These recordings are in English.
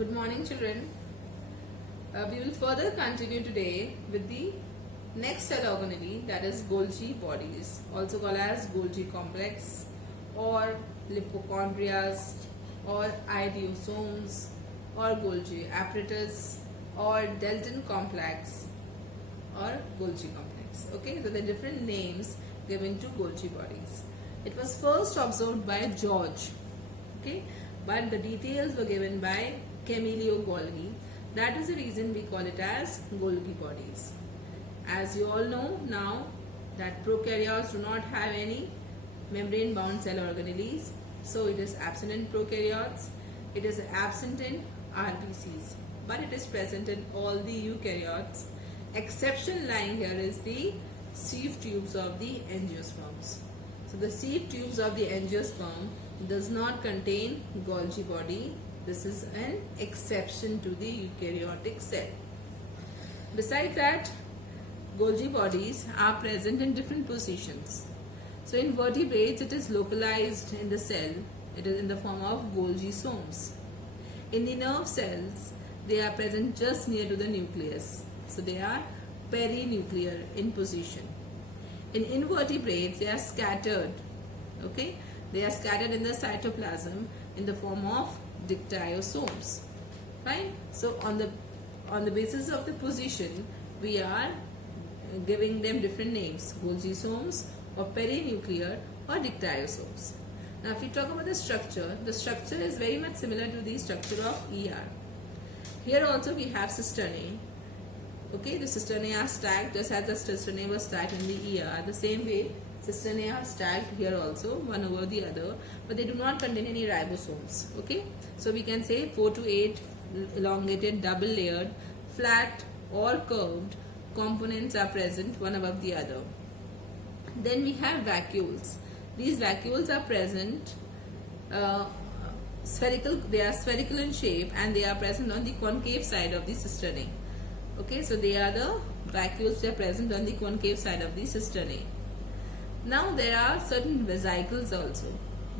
Good morning, children. We will further continue today with the next cell organelle, that is Golgi bodies, also called as Golgi complex or lipochondrias or idiosomes or Golgi apparatus or Dalton complex or Golgi complex. Okay, so the different names given to Golgi bodies. It was first observed by George. Okay, but the details were given by Camillo Golgi. That is the reason we call it as Golgi bodies. As you all know now that prokaryotes do not have any membrane bound cell organelles, so it is absent in prokaryotes, it is absent in RBCs, but it is present in all the eukaryotes. Exception lying here is the sieve tubes of the angiosperms. So the sieve tubes of the angiosperm does not contain Golgi body. This is an exception to the eukaryotic cell. Besides that, Golgi bodies are present in different positions. So in vertebrates, it is localized in the cell. It is in the form of Golgi somes. In the nerve cells, they are present just near to the nucleus. So they are perinuclear in position. In invertebrates, they are scattered. Okay, they are scattered in the cytoplasm in the form of dictyosomes. Fine. So on the basis of the position, we are giving them different names: Golgi somes or perinuclear or dictyosomes. Now, if we talk about the structure is very much similar to the structure of ER. Here also we have cisternae. Okay, the cisternae are stacked just as the cisternae was stacked in the ER. The same way, cisternae are stacked here also, one over the other, but they do not contain any ribosomes. Okay, so we can say 4 to 8 elongated, double layered, flat or curved components are present one above the other. Then we have vacuoles. These vacuoles are present spherical. They are spherical in shape and they are present on the concave side of the cisternae. Okay, so they are the vacuoles that are present on the concave side of the cisternae. Now there are certain vesicles also.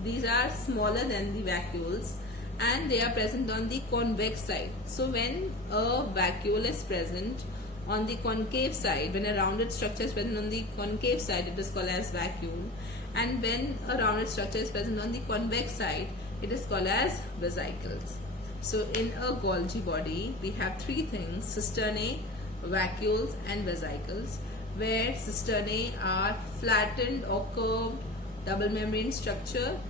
These are smaller than the vacuoles and they are present on the convex side. So when a vacuole is present on the concave side, when a rounded structure is present on the concave side, it is called as vacuole, and when a rounded structure is present on the convex side, it is called as vesicles. So in a Golgi body, we have three things: cisternae, vacuoles and vesicles, where cisternae are flattened or curved double membrane structure,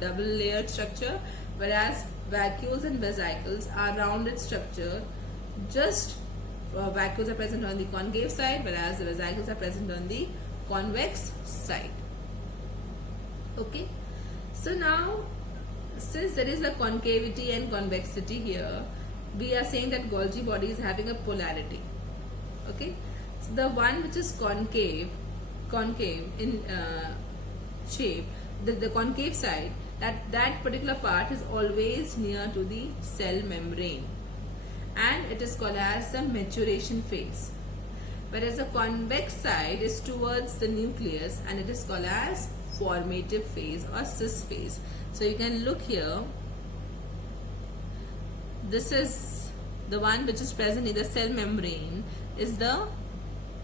double layered structure, whereas vacuoles and vesicles are rounded structure. Just vacuoles are present on the concave side, whereas the vesicles are present on the convex side. Okay, so now since there is a concavity and convexity here, we are saying that Golgi body is having a polarity. Okay, so the one which is concave in shape, the concave side, that particular part is always near to the cell membrane, and it is called as the maturation phase. Whereas the convex side is towards the nucleus and it is called as formative phase or cis phase. So you can look here. This is the one which is present in the cell membrane is the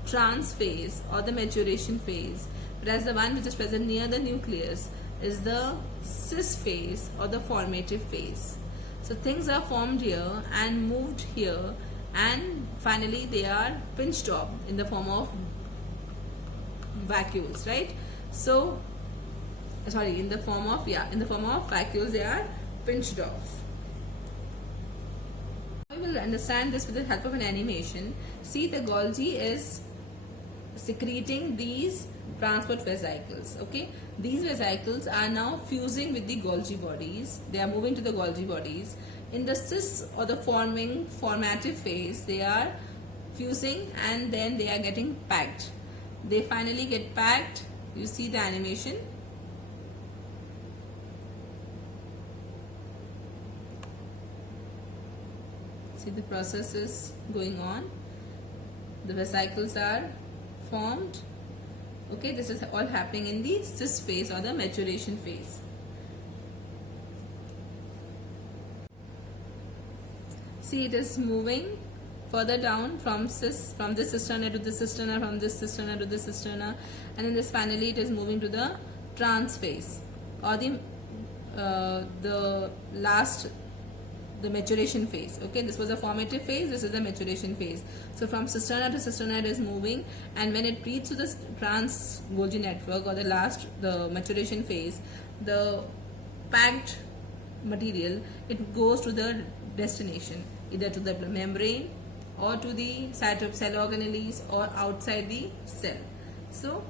trans phase or the maturation phase, whereas the one which is present near the nucleus is the cis phase or the formative phase. So things are formed here and moved here, and finally they are pinched off in the form of vacuoles, right? So in the form of vacuoles they are pinched off. We will understand this with the help of an animation. See, the Golgi is secreting these transport vesicles. Okay, these vesicles are now fusing with the Golgi bodies. They are moving to the Golgi bodies. In the cis or the formative phase, they are fusing and then they are getting packed. They finally get packed. You see the animation. See, the process is going on. The vesicles are formed. Okay, this is all happening in the cis phase or the maturation phase. See, it is moving further down from this cisterna to this cisterna, from this cisterna to this cisterna, and then this finally it is moving to the trans phase, or the last, the maturation phase. Okay, this was a formative phase, this is the maturation phase. So from cisterna to cisterna it is moving, and when it reaches to the trans Golgi network, or the maturation phase, the packed material, it goes to the destination, either to the membrane or to the site of cell organelles or outside the cell. So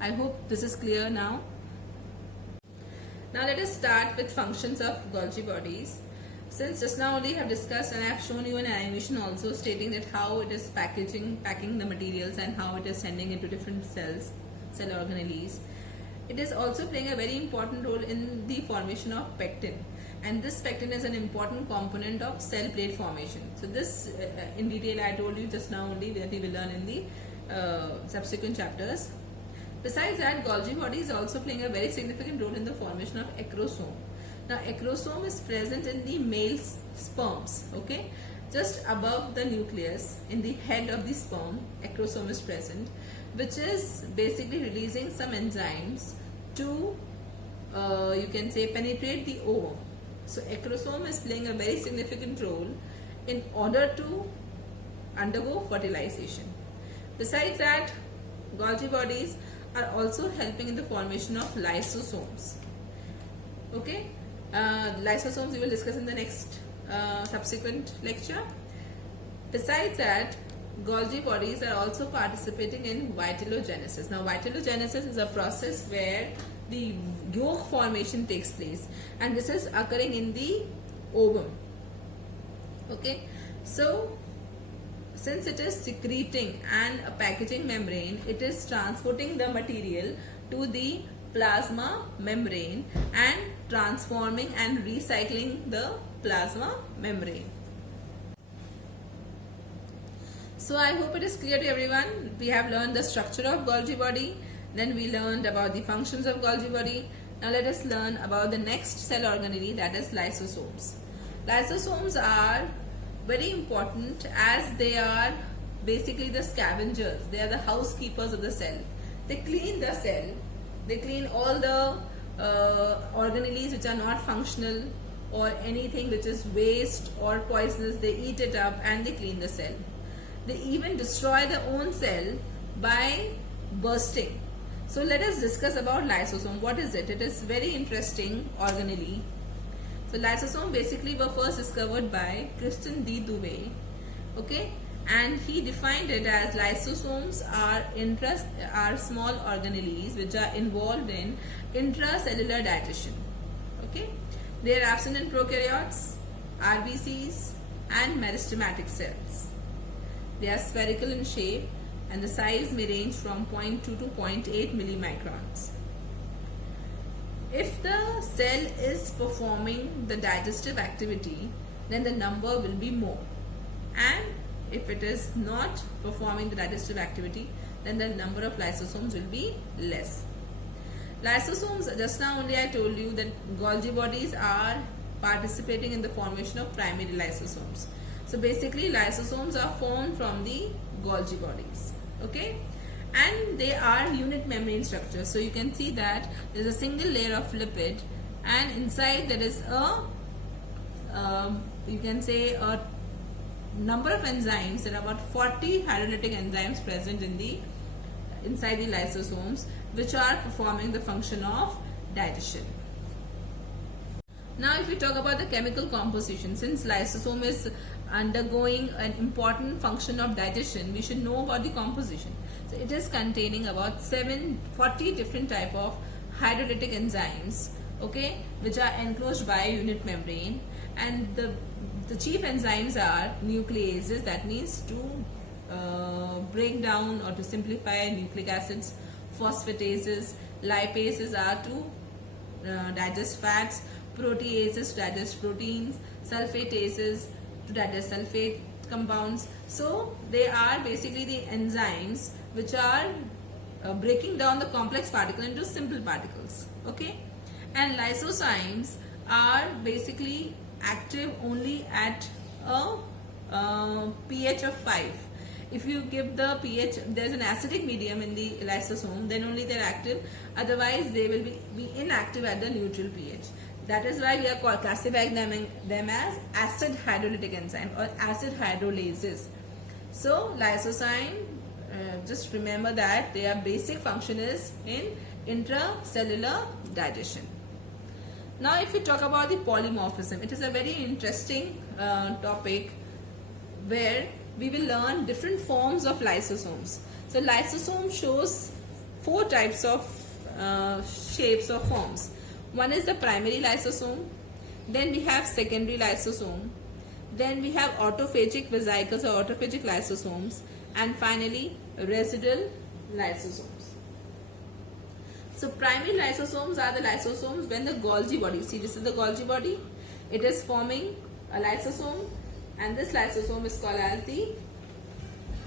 I hope this is clear now. Now let us start with functions of Golgi bodies. Since just now only I have discussed, and I have shown you an animation also stating that how it is packing the materials and how it is sending into different cells, cell organelles. It is also playing a very important role in the formation of pectin, and this pectin is an important component of cell plate formation. So this in detail I told you just now only, that we will learn in the subsequent chapters. Besides that, Golgi body is also playing a very significant role in the formation of acrosome. Now acrosome is present in the male sperms, okay, just above the nucleus, in the head of the sperm, acrosome is present, which is basically releasing some enzymes to you can say penetrate the ovum. So acrosome is playing a very significant role in order to undergo fertilization. Besides that, Golgi bodies are also helping in the formation of lysosomes. Okay, lysosomes we will discuss in the next subsequent lecture. Besides that, Golgi bodies are also participating in vitellogenesis. Now vitellogenesis is a process where the yolk formation takes place, and this is occurring in the ovum. Okay, so since it is secreting and a packaging membrane, it is transporting the material to the plasma membrane and transforming and recycling the plasma membrane. So I hope it is clear to everyone. We have learned the structure of Golgi body, then we learned about the functions of Golgi body. Now let us learn about the next cell organelle, that is lysosomes. Lysosomes are very important as they are basically the scavengers. They are the housekeepers of the cell. They clean the cell. They clean all the organelles which are not functional or anything which is waste or poisonous. They eat it up and they clean the cell. They even destroy their own cell by bursting. So let us discuss about lysosome. What is it? It is very interesting organelle. So lysosome basically were first discovered by Christian D. Dubé. Okay, and he defined it as lysosomes are small organelles which are involved in intracellular digestion. Okay, they are absent in prokaryotes, RBCs, and meristematic cells. They are spherical in shape and the size may range from 0.2 to 0.8 millimicrons. If the cell is performing the digestive activity, then the number will be more. And if it is not performing the digestive activity, then the number of lysosomes will be less. Lysosomes, just now only I told you that Golgi bodies are participating in the formation of primary lysosomes. So basically lysosomes are formed from the Golgi bodies. Okay, and they are unit membrane structures. So you can see that there is a single layer of lipid, and inside there is a you can say a number of enzymes. There are about 40 hydrolytic enzymes present in the inside the lysosomes, which are performing the function of digestion. Now if we talk about the chemical composition, since lysosome is undergoing an important function of digestion, we should know about the composition. So it is containing about 40 different type of hydrolytic enzymes, okay, which are enclosed by a unit membrane, and the chief enzymes are nucleases, that means to break down or to simplify nucleic acids, phosphatases, lipases are to digest fats, proteases to digest proteins, sulfatases to digest sulfate compounds. So they are basically the enzymes which are breaking down the complex particle into simple particles. Okay, and lysozymes are basically active only at a pH of 5. If you give the pH, there's an acidic medium in the lysosome, then only they're active. Otherwise, they will be inactive at the neutral pH. That is why we are classifying them as acid hydrolytic enzyme or acid hydrolases. So lysozyme, just remember that their basic function is in intracellular digestion. Now if we talk about the polymorphism, it is a very interesting topic where we will learn different forms of lysosomes. So lysosome shows 4 types of shapes or forms. One is the primary lysosome, then we have secondary lysosome, then we have autophagic vesicles or autophagic lysosomes, and finally residual lysosomes. So primary lysosomes are the lysosomes when the Golgi body, see this is the Golgi body, it is forming a lysosome, and this lysosome is called as the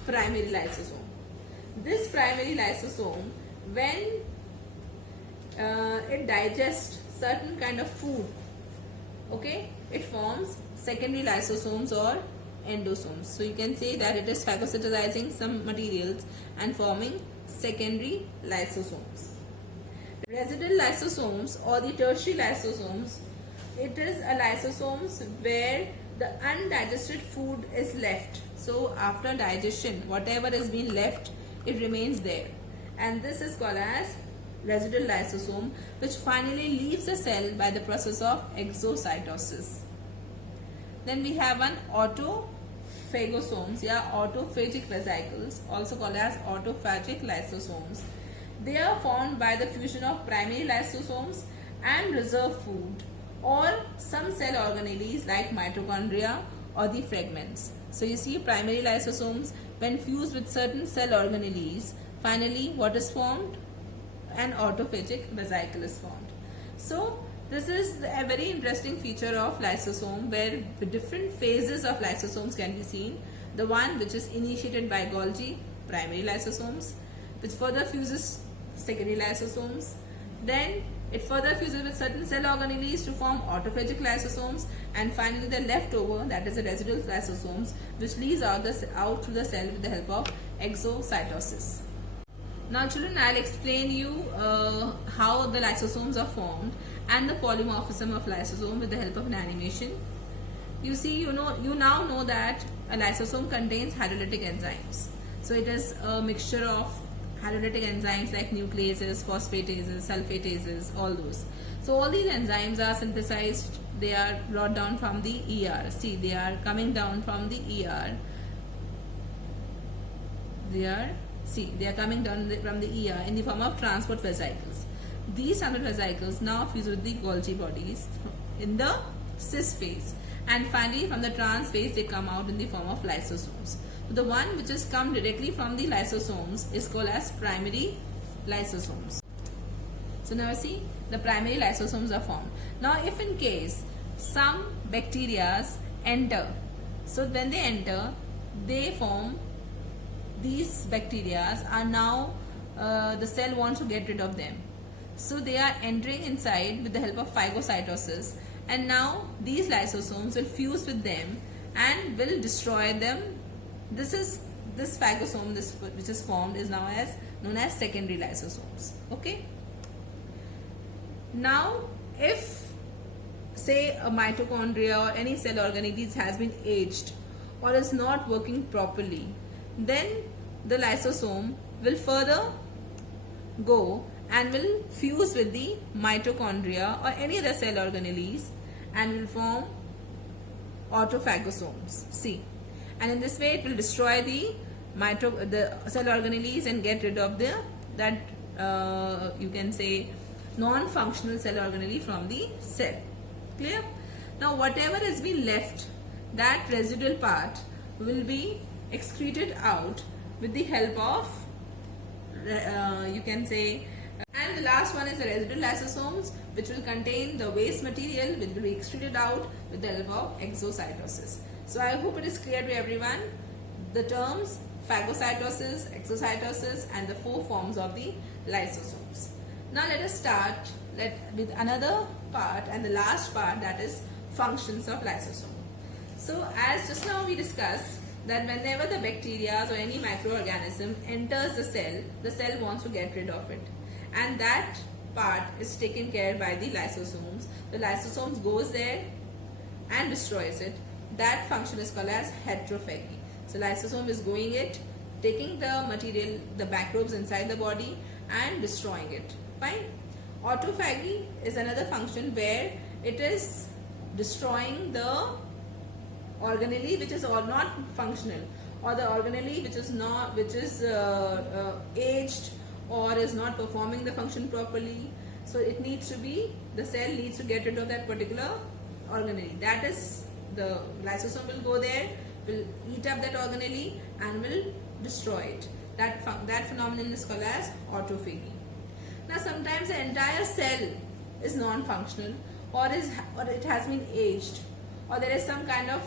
primary lysosome. This primary lysosome, when it digests certain kind of food, okay, it forms secondary lysosomes or endosomes. So you can say that it is phagocytosing some materials and forming secondary lysosomes. Residual lysosomes or the tertiary lysosomes, it is a lysosomes where the undigested food is left. So after digestion, whatever has been left, it remains there. And this is called as residual lysosome, which finally leaves the cell by the process of exocytosis. Then we have an autophagosomes, autophagic vesicles, also called as autophagic lysosomes. They are formed by the fusion of primary lysosomes and reserve food or some cell organelles like mitochondria or the fragments. So you see primary lysosomes, when fused with certain cell organelles, finally what is formed? An autophagic vesicle is formed. So this is a very interesting feature of lysosome where the different phases of lysosomes can be seen. The one which is initiated by Golgi, primary lysosomes, which further fuses secondary lysosomes. Then it further fuses with certain cell organelles to form autophagic lysosomes, and finally the leftover, that is the residual lysosomes, which leaves out through the cell with the help of exocytosis. Now children, I'll explain you how the lysosomes are formed and the polymorphism of lysosome with the help of an animation. You see, you now know that a lysosome contains hydrolytic enzymes. So it is a mixture of hydrolytic enzymes like nucleases, phosphatases, sulfatases, all those. So all these enzymes are synthesized, they are brought down from the ER. See, they are coming down from the ER. They are coming down from the ER in the form of transport vesicles. These transport vesicles now fuse with the Golgi bodies in the cis phase, and finally from the trans phase they come out in the form of lysosomes. So the one which has come directly from the lysosomes is called as primary lysosomes. So now see, the primary lysosomes are formed. Now if in case some bacteria enter, so when they enter, they form, these bacteria are now, the cell wants to get rid of them. So they are entering inside with the help of phagocytosis, and now these lysosomes will fuse with them and will destroy them. This phagosome which is formed is now known as secondary lysosomes. Okay. Now if say a mitochondria or any cell organelles has been aged or is not working properly, then the lysosome will further go and will fuse with the mitochondria or any other cell organelles and will form autophagosomes. See, and in this way it will destroy the cell organelles and get rid of you can say non-functional cell organelle from the cell. Clear? Now whatever has been left, that residual part will be excreted out with the help of you can say, and the last one is the residual lysosomes, which will contain the waste material which will be excreted out with the help of exocytosis. So I hope it is clear to everyone the terms phagocytosis, exocytosis and the 4 forms of the lysosomes. Now let us start with another part and the last part, that is functions of lysosome. So as just now we discussed that whenever the bacteria or any microorganism enters the cell wants to get rid of it, and that part is taken care by the lysosomes. The lysosomes goes there and destroys it. That function is called as heterophagy. So lysosome is going it, taking the material, the microbes inside the body and destroying it. Fine. Autophagy is another function where it is destroying the organelle which is all not functional, or the organelle which is aged or is not performing the function properly. So it needs to be, the cell needs to get rid of that particular organelle. That is, the lysosome will go there, will eat up that organelle and will destroy it. That phenomenon is called as autophagy. Now sometimes the entire cell is non-functional, or it has been aged, or there is some kind of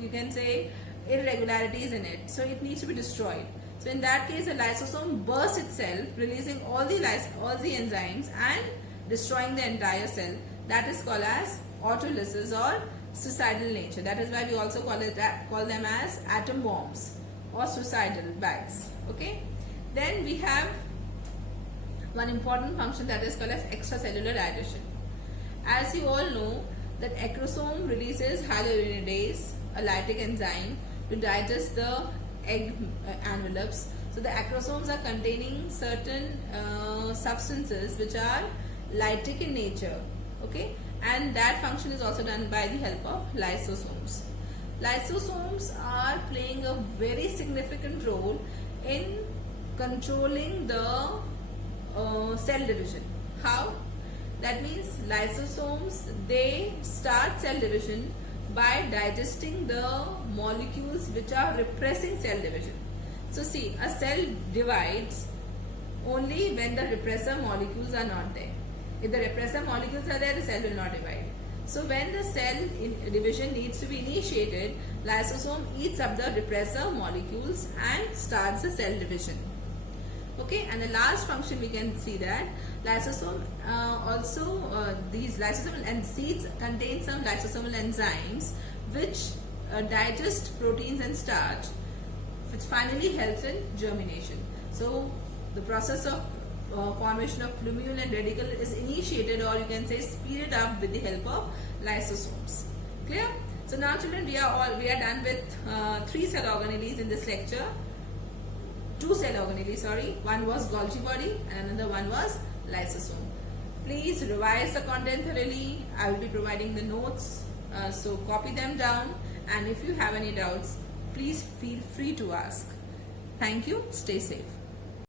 you can say irregularities in it, so it needs to be destroyed. So in that case, the lysosome bursts itself, releasing all the enzymes and destroying the entire cell. That is called as autolysis or suicidal nature. That is why we also call them as atom bombs or suicidal bags. Okay. Then we have one important function that is called as extracellular digestion. As you all know, that acrosome releases hyaluronidase, a lytic enzyme, to digest the egg envelopes. So the acrosomes are containing certain substances which are lytic in nature. Okay, and that function is also done by the help of lysosomes. Lysosomes are playing a very significant role in controlling the cell division. How? That means lysosomes, they start cell division by digesting the molecules which are repressing cell division. So see, a cell divides only when the repressor molecules are not there. If the repressor molecules are there, the cell will not divide. So when the cell division needs to be initiated, lysosome eats up the repressor molecules and starts the cell division. Okay, and the last function we can see that lysosome these lysosomal and seeds contain some lysosomal enzymes which digest proteins and starch, which finally helps in germination. So the process of formation of plumule and radicle is initiated, or you can say speeded up, with the help of lysosomes. Clear? So now children, we are done with 3 cell organelles in this lecture. 2 cell organelles, sorry. One was Golgi body and another one was lysosome. Please revise the content thoroughly. I will be providing the notes, so copy them down, and if you have any doubts, please feel free to ask. Thank you. Stay safe.